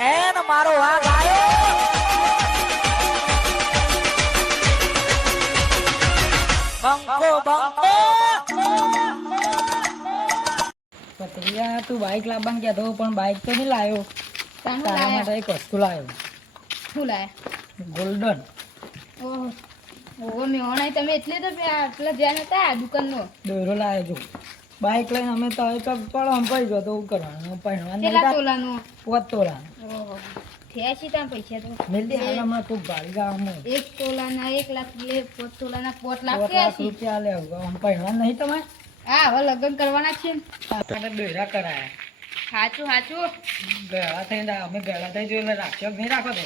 N મારો વાઘ આવ્યો. બંકો બંકો. પતરિયા તું બાઇક લાવવાનું કહેતો પણ બાઈક તો નહીં લાવ્યો તાનું તારા માટે એક વસ્તુ લાવ્યો શું લાવે ગોલ્ડન ઓહો. ઓહો મેં ઓણાઈ તમે એટલે તો પે- આટલા ધ્યાન હતા આ દુકાનનો? દોરો લાવ્યો છું. બાઈક લઈને અમે તો પડો પડી ગયો તો એવું કરવાનું? પહેરવાનું પોત તોલાનું. થયા પૈસા તો. મેલડી હાલ હમણાં ખૂબ એક તોલાના એક લાખ લે પોત તોલાના પોત લાખ થયા છે રૂપિયા લે આમ પહેરવાનું નહીં તમે હા હવે લગ્ન કરવાના છે. ને. કરાયા. સાચું સાચું ગળા થઈને અમે ગળા થઈ જોઈ રાખ્યો નહીં રાખો તો?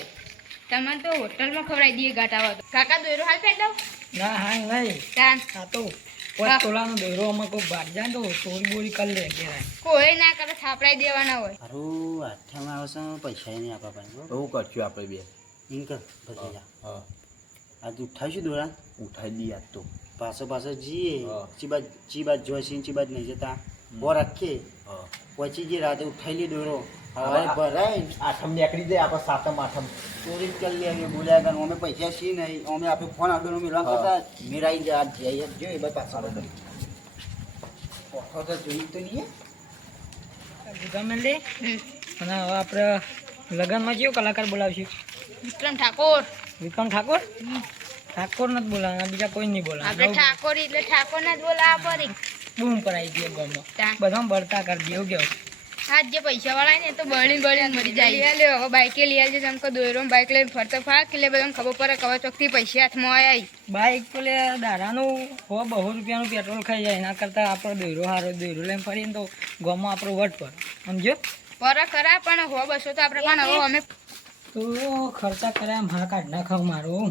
તમે તો હોટલમાં ખવડાવી દઈએ તો. કાકા દોરો હાલ પેટ દઉં? ના હા નહીં. તાન આ તો. તોલાનો દોરો અમે કોઈ ભારી જાય તો ચોરી બોરી કરી લે ઘેરાય કોઈ ના કરે થાપડાઈ દેવાના હોય. હારું આઠમાં આવશે પૈસા નહીં આપણા પાસે બહુ કરશું આપણે બે. કર ભત્રીજા. હા આજ ઉઠાવીશું દોરા? ઉઠાવી દઈએ આજ તો. પાછો પાછો જઈએ. ચીબાજ ચીબાજ જોઈશે ચીબાજ નહીં જતા. બો રાખીએ. પછી જે રાતે ઉઠાઈ લે દોરો હવે ભરાય આઠમ નીકળી જાય આપણે સાતમ આઠમ. ચોરી જ કરી બોલ્યા કરે અમે પૈસા છીએ નહીં અમે આપણે ફોન આગળ મેળવા કરતા મેરાઈ જાય આજ જઈએ જોઈએ બસ પાછા પોખો તો જોઈ તો નહીં બીજા અને હવે આપણે લગ્નમાં કયો કલાકાર બોલાવશું. વિક્રમ ઠાકોર. વિક્રમ ઠાકોર? ઠાકોર નથી બોલાવવાના બીજા કોઈ નહીં આપણે ઠાકોર એટલે ઠાકોર ના જ બોલાવા પડી. બૂમ પડાવી દઈએ ગામમાં. બધા બળતા કરી એવું કેવું? આજ જે પૈસા વાળા ને એ તો બળીને બળીને મરી જાય. લે હવે બાઈકે લઈ આવજે જેમ કે દોયરો બાઈક લઈને ફરતો ફાક એટલે બધાને ખબર પડે કવા ચોકથી પૈસા હાથમાં આવ્યા બાઈક પેલે દાડાનું હો બહુ રૂપિયાનું પેટ્રોલ ખાઈ જાય એના કરતાં આપણો દોયરો સારો દોયરો લઈને ફરીને તો ગામમાં આપણો વટ પર. સમજો પર ખરા પણ હો બસો તો આપણે પણ હવે અમે તો ખર્ચા કર્યા મારા કાઢ નાખાવ મારું.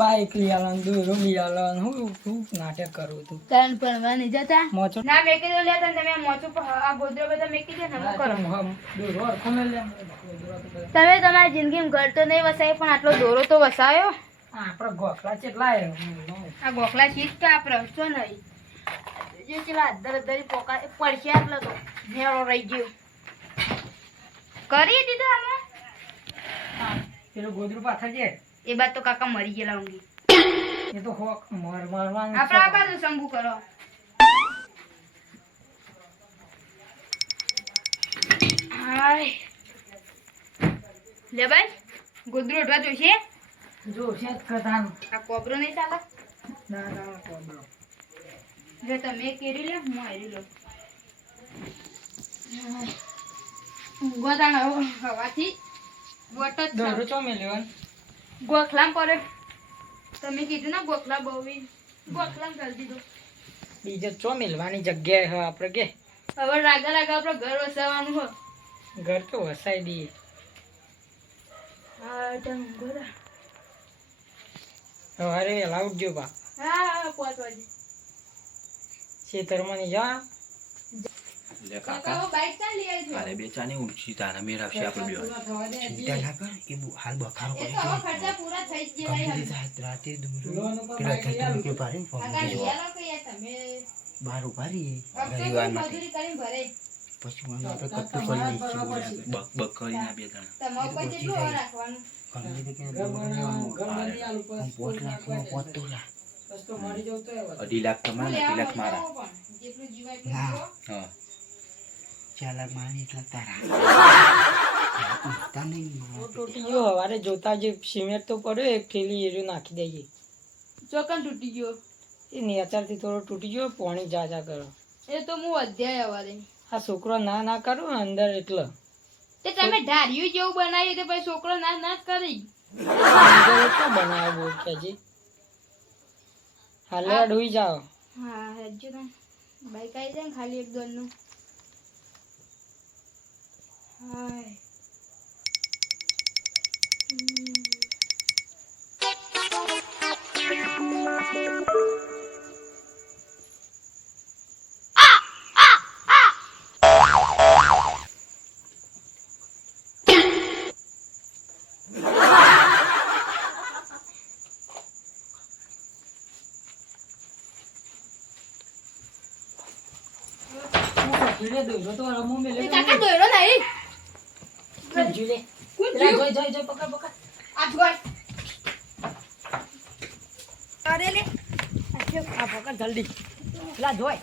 બાઈક લઈ આવવાનું દોરો લઈ આવવાનું હું શું નાટક કરું તું તન નહીં જતા? મોચો ના મેકી દો લેતા તમે મોચું આ ગોદરો બધા મેં દે ને હું કરો. દોરો હરખો મેં લે. તમે તમારી જિંદગીમાં ઘર તો નહીં વસાય પણ આટલો દોરો તો વસાયો? આપણા ગોખલા કેટલા? આ ગોખલા ચીજ તો આપણે છો નહીં. જો ચેલા દર અધરી પોકા પડશે આટલો તો. ભેળો રહી ગયો. કરી દીધો અમે હા, પેલું ગોદરું પાછળ છે એ બાદ તો કાકા મરી ગયેલા ઊંઘી. એ તો હોક મર મરવાનું આપણે આ બાજુ શંભુ કરો. હાય. લે ભાઈ ગોદરું ઉઠવા જોઈશે જો જ કદાન આ કોબરો નહીં ચાલે? ના ના કોબરો. જો તમે કેરી લે હું હારી લો ગોદાણ હવાથી વટ જ દોયરો છે. ચો મેલ્યો ગોખલામ પર તમે કીધું ને ગોખલા બહુ ગોખલામ કરી દીધો. બીજો ચો મિલવાની જગ્યાએ હે આપણે કે? હવે રાગા રાગા આપણે ઘર વસાવવાનું હો. ઘર તો વસાઈ દઈએ. હા ડંગોરા સવારે વહેલા ઉઠજો બા. હા પાંચ વાગે. ખેતરમાં નહીં જા લે કાકા. બાઈક ચાલી આવી અરે બે ચાની ઊંચી તારા મેર આવશે આપણે બે ચિંતા ના કર એ હાલ બખારો એ તો ખર્ચા પૂરા થઈ જ ગમે જવાય તે થાય, રાતે દૂર પેલા થતું કે ભારે તમે. બહાર ઊભા રવિવાર મજૂરી કરીને ભરે. પછી આપણે કટ્ટુ કરી લઈશું બક બક કરીને આ બે જણા. તમારે કોઈ કેટલું રાખવાનું. પોત લાખમાં પોત અઢી લાખ તમારા અઢી લાખ મારા. પણ. જેટલું જીવાય એટલું હા. ચાર લાખ મારે એટલા તારા. ઉઠતા નહીં તૂટી ગયો હવારે જોતા જે સિમેન્ટ તો પડ્યો એક થેલી એરું નાખી દઈએ. ચોકન તૂટી ગયો. એ નેચરથી થોડો તૂટી ગયો પાણી જા જા કરો. એ તો હું અધ્યાય હવારે. આ છોકરો ના ના કરું અંદર એટલે. તે તમે ધાર્યું જેવું બનાવ્યું તો પછી છોકરો ના ના કરી. બનાવ્યો બોલ કેજી હાલે અડવી જાઓ. હા હેજો બાઈક આવી જાય ખાલી એક હાય હમ. દોયરો તો રમવું એ મેલ્યો કાકા દોયરો નહીં જીવ લે કોણ પેલા જુલે આ જોઈ જલ્દી લા જોઈ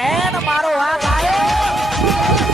એ તો મારો હાથ આવ્યો